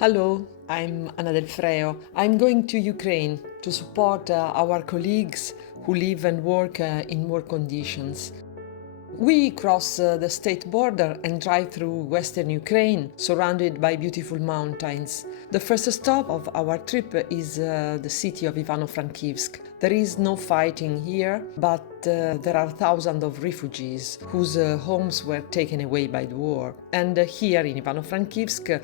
Hello, I'm Anna del Freo. I'm going to Ukraine to support our colleagues who live and work in war conditions. We cross the state border and drive through western Ukraine, surrounded by beautiful mountains. The first stop of our trip is the city of Ivano-Frankivsk. There is no fighting here, but there are thousands of refugees whose homes were taken away by the war. And here in Ivano-Frankivsk,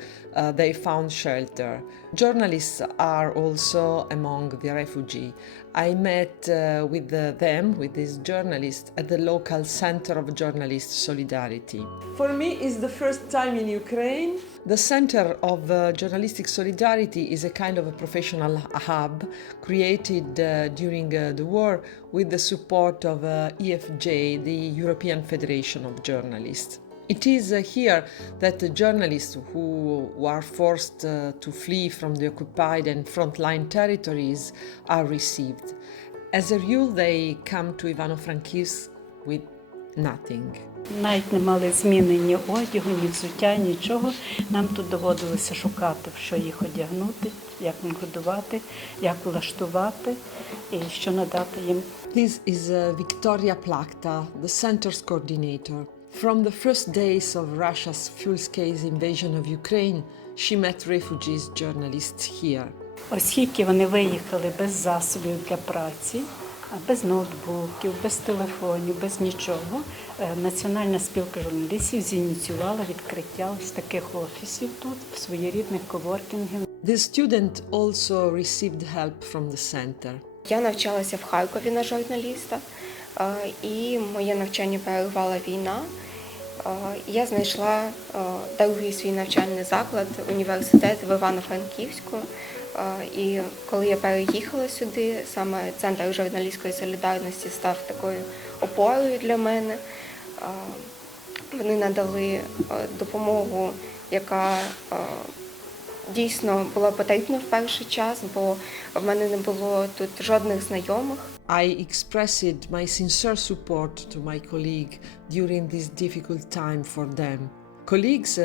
they found shelter. Journalists are also among the refugees. I met with these journalists, at the local Center of Journalist Solidarity. For me, it's the first time in Ukraine. The Center of Journalistic Solidarity is a kind of a professional hub created during the war with the support of EFJ, the European Federation of Journalists. It is here that the journalists who are forced to flee from the occupied and frontline territories are received. As a rule, they come to Ivano-Frankivsk with nothing. Навіть не мали зміни ні одягу, ні взуття, нічого. Нам тут доводилося шукати, в що їх одягнути, як їм годувати, як влаштувати і що надати їм. This is Victoria Plakta, the center's coordinator. From the first days of Russia's full-scale invasion of Ukraine, she met refugees journalists here. Оскільки вони виїхали без засобів для праці, без ноутбуків, без телефонів, без нічого, Національна спілка журналістів зініціювала відкриття ось таких офісів тут, своєрідних коворкінгів. The student also received help from the center. Я навчалася в Харкові на журналіста, і моє навчання перервала війна. Я знайшла другий свій навчальний заклад, університет в Івано-Франківську. І коли я переїхала сюди, саме Центр журналістської солідарності став такою опорою для мене. Вони надали допомогу, яка дійсно була потрібна в перший час, бо в мене не було тут жодних знайомих. I expressed my sincere support to my colleague during this difficult time for them. Colleagues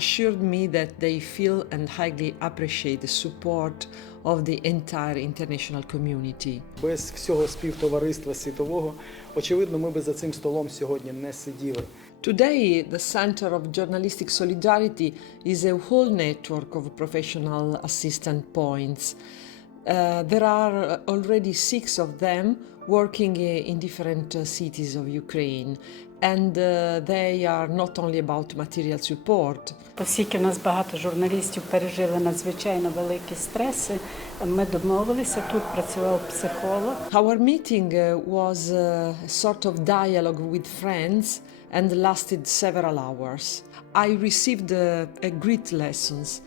assured me that they feel and highly appreciate the support of the entire international community. Без всього співтовариства світового, очевидно, ми би за цим столом сьогодні не сиділи. Today, the Center of Journalistic Solidarity is a whole network of professional assistance points. There are already 6 of them working in different cities of Ukraine, and they are not only about material support. Оскільки в нас багато журналістів пережили надзвичайно великі стреси, ми домовилися, тут працював психолог. Our meeting was a sort of dialogue with friends and lasted several hours. I received great lessons.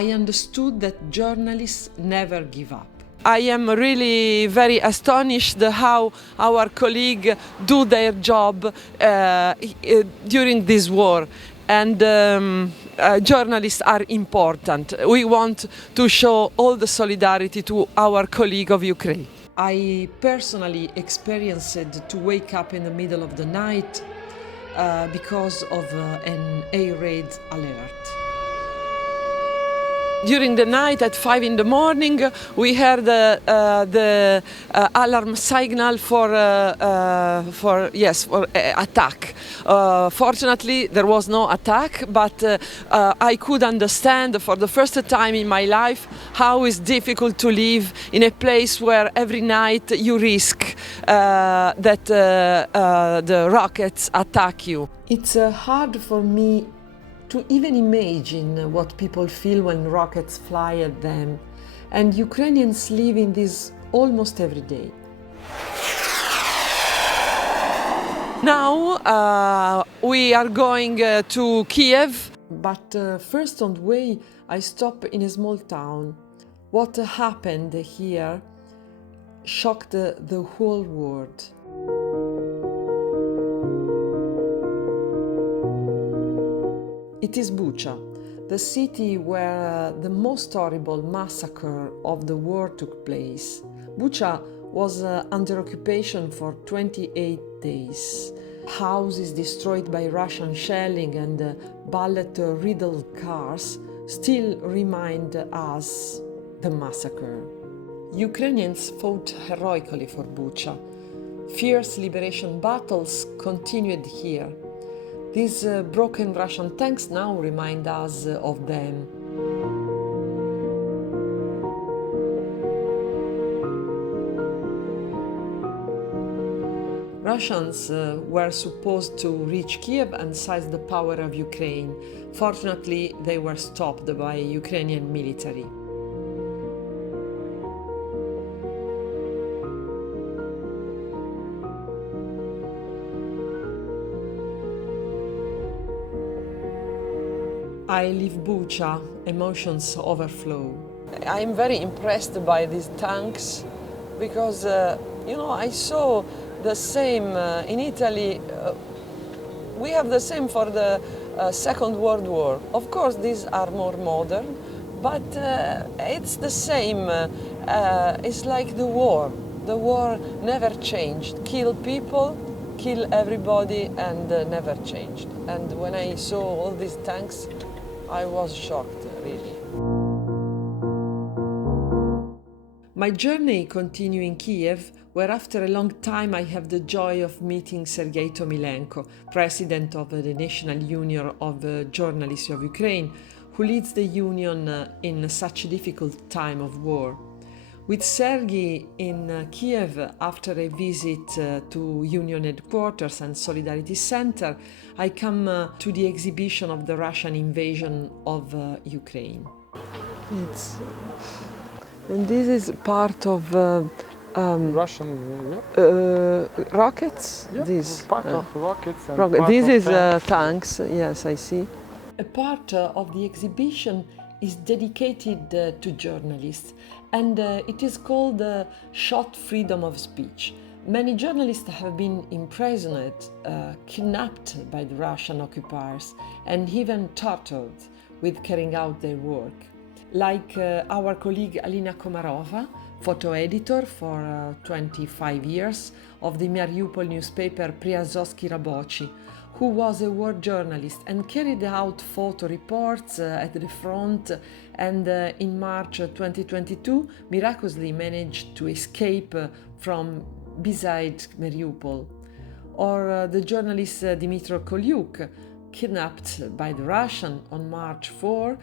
I understood that journalists never give up. I am really very astonished how our colleagues do their job during this war. And journalists are important. We want to show all the solidarity to our colleague of Ukraine. I personally experienced to wake up in the middle of the night because of an air raid alert. During the night at 5 in the morning, we heard the alarm signal for attack. Fortunately, there was no attack, but I could understand for the first time in my life how it's difficult to live in a place where every night you risk that the rockets attack you. It's hard for me to even imagine what people feel when rockets fly at them. And Ukrainians live in this almost every day. Now we are going to Kiev. But first on the way, I stop in a small town. What happened here shocked the whole world. It is Bucha, the city where the most horrible massacre of the war took place. Bucha was under occupation for 28 days. Houses destroyed by Russian shelling and bullet-riddled cars still remind us the massacre. Ukrainians fought heroically for Bucha. Fierce liberation battles continued here. These broken Russian tanks now remind us of them. Russians were supposed to reach Kiev and seize the power of Ukraine. Fortunately, they were stopped by Ukrainian military. I leave Bucha, emotions overflow. I'm very impressed by these tanks because, I saw the same in Italy. We have the same for the Second World War. Of course, these are more modern, but it's the same. It's like the war. The war never changed. Kill people, kill everybody, and never changed. And when I saw all these tanks, I was shocked, really. My journey continues in Kiev, where after a long time I have the joy of meeting Sergiy Tomilenko, President of the National Union of Journalists of Ukraine, who leads the union in such a difficult time of war. With Sergiy in Kiev, after a visit to Union headquarters and Solidarity Center, I come to the exhibition of the Russian invasion of Ukraine. And this is part of Russian rockets. yeah, This part of rockets and rocket. part This of is tanks. tanks. Yes, I see. A part of the exhibition is dedicated to journalists, and it is called Short Freedom of Speech. Many journalists have been imprisoned, kidnapped by the Russian occupiers, and even tortured with carrying out their work. Like our colleague Alina Komarova, photo editor for 25 years of the Mariupol newspaper Priazovsky Rabochi, who was a war journalist and carried out photo reports at the front, and in March 2022 miraculously managed to escape from beside Mariupol. Or the journalist Dmitry Kolyuk, kidnapped by the Russian on March 4,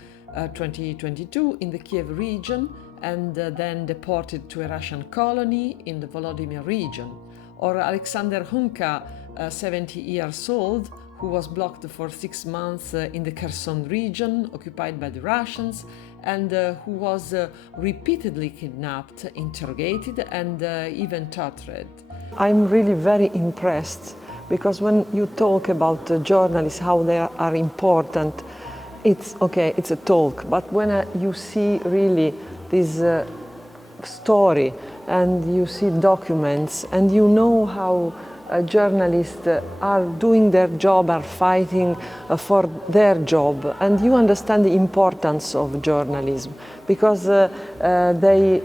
2022 in the Kiev region, and then deported to a Russian colony in the Volodymyr region. Or Alexander Hunka, 70 years old, who was blocked for 6 months in the Kherson region, occupied by the Russians, and who was repeatedly kidnapped, interrogated, and even tortured. I'm really very impressed, because when you talk about journalists, how they are important, it's okay, it's a talk, but when you see really this story, and you see documents, and you know how journalists are doing their job, are fighting for their job, and you understand the importance of journalism, because they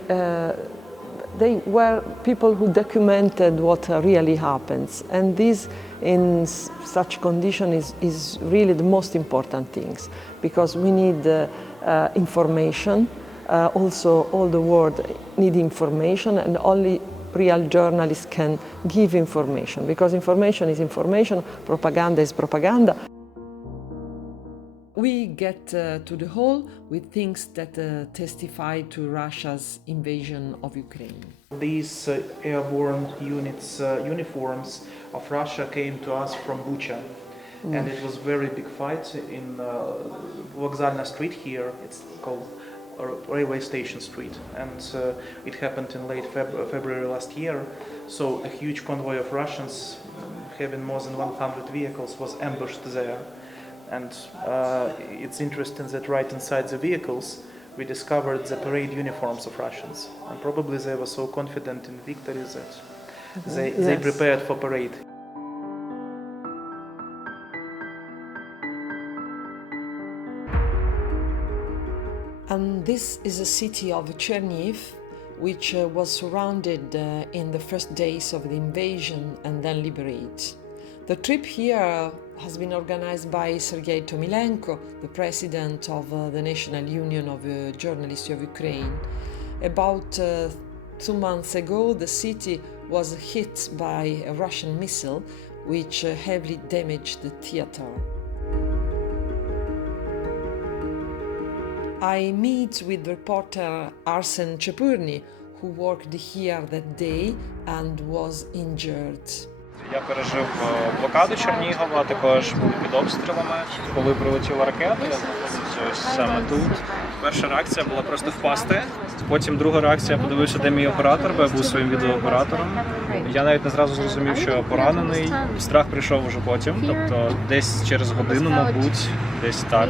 were people who documented what really happens, and this in such condition is really the most important things, because we need information. Also, all the world need information, and only real journalists can give information, because information is information, propaganda is propaganda. We get to the hall with things that testify to Russia's invasion of Ukraine. These airborne units, uniforms of Russia came to us from Bucha. And it was a very big fight in Vokzalna Street here. It's called Railway Station Street, and it happened in late February last year. So a huge convoy of Russians, having more than 100 vehicles, was ambushed there. And it's interesting that right inside the vehicles we discovered the parade uniforms of Russians, and probably they were so confident in victory that they prepared for parade. And this is a city of Chernihiv, which was surrounded in the first days of the invasion and then liberated. The trip here has been organized by Sergiy Tomilenko, the president of the National Union of Journalists of Ukraine. About 2 months ago, the city was hit by a Russian missile which heavily damaged the theater. I meet with reporter Arsen, who worked here that day and was injured. Я пережив блокаду Чернігова, також був під обстрілами. Коли прилетіла ракета, я знаходився ось саме тут. Перша реакція була просто впасти. Потім друга реакція, я подивився, де мій оператор, бо я був своїм відеооператором. Я навіть не зразу зрозумів, що я поранений. Страх прийшов уже потім, тобто десь через годину, мабуть, десь так.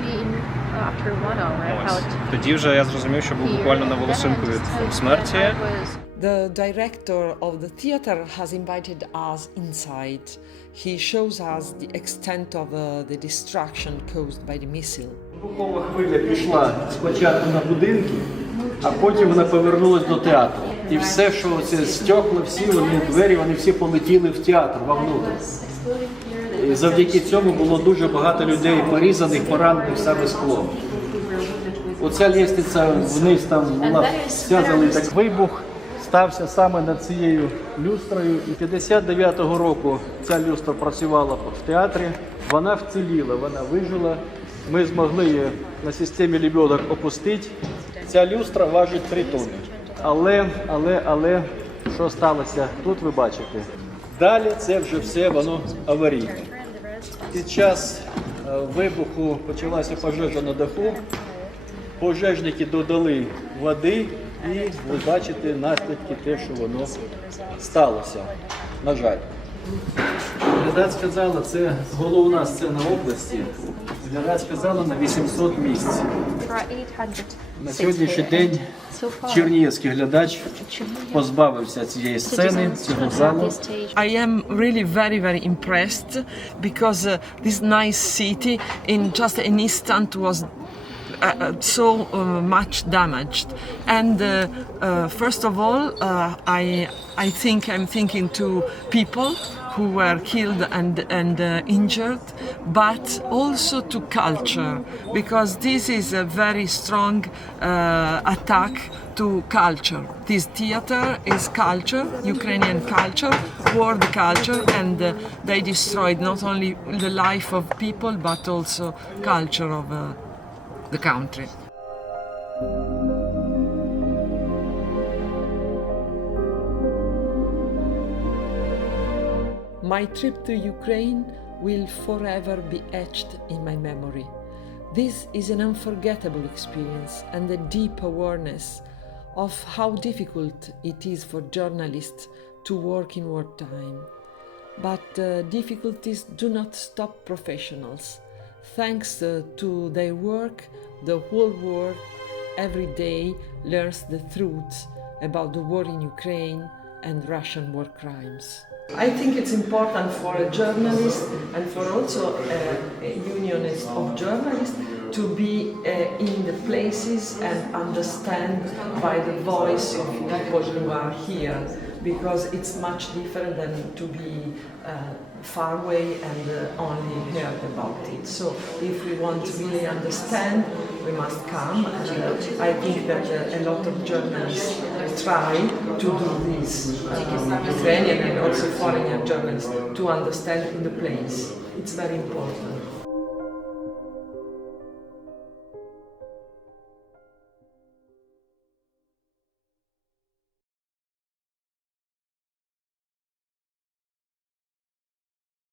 Ось. Тоді вже я зрозумів, що був буквально на волосинку від смерті. The director of the theater has invited us inside. He shows us the extent of the destruction caused by the missile. Вибухова хвиля пішла спочатку на будинки, а потім вона повернулась до театру. І все, що це стекла, всі вони двері, вони всі полетіли в театр, вовнутрь. І завдяки цьому було дуже багато людей порізаних, поранених саме склом. Оця лестниця вниз там була вся залита. Вибух стався саме над цією люстрою. І 59-го року ця люстра працювала в театрі. Вона вціліла, вона вижила. Ми змогли її на системі лебедок опустити. Ця люстра важить 3 тонни. Але, що сталося тут, ви бачите. Далі це вже все, воно аварійне. Під час вибуху почалася пожежа на даху. Пожежники додали води і ви бачите наслідки те, що воно сталося, на жаль. Глядач сказала, це головна сцена області. Глядач сказала на 800 місць. На сьогоднішній день чернігівський глядач позбавився цієї сцени, цього залу. I am really very impressed because this nice city in just an instant was so much damaged. And first of all, I'm thinking to people who were killed and injured, but also to culture, because this is a very strong attack to culture. This theater is culture, Ukrainian culture, world culture, and they destroyed not only the life of people, but also culture of the country. My trip to Ukraine will forever be etched in my memory. This is an unforgettable experience and a deep awareness of how difficult it is for journalists to work in wartime. But difficulties do not stop professionals. Thanks to their work, the whole world every day learns the truth about the war in Ukraine and Russian war crimes. I think it's important for a journalist and for also a unionist of journalists to be in the places and understand by the voice of people who are here, because it's much different than to be far away and only heard about it. So if we want to really understand, we must come, and I think that a lot of journalists try to do this, Ukrainian and also foreign journalists, to understand in the place. It's very important.